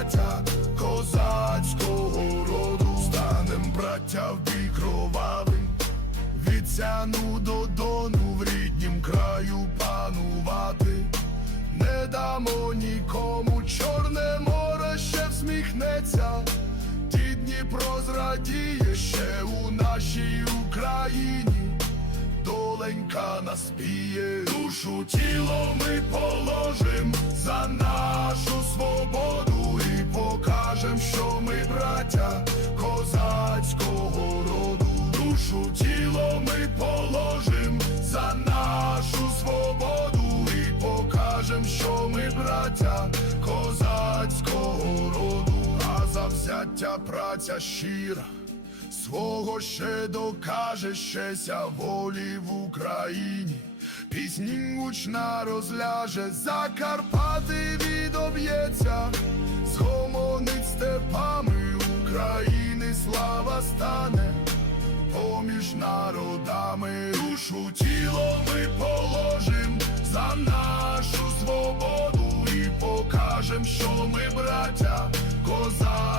браття козацького роду. Станем браття в бій кровавий. Від сяну до дону в ріднім краю панувати, не дамо нікому чорне море ще всміхнеться, ті Дніпро зрадіє ще у нашій Україні, доленька наспіє, душу тіло ми положим за покажем, що ми браття козацького роду. Душу тіло ми положим за нашу свободу і покажем, що ми браття козацького роду, а завзяття праця щира. Свого ще докаже щеся волі в Україні, пісні гучна розляже, Закарпати слава стане поміж народами, душу тіло ми положим за нашу свободу і покажем, що ми браття козацького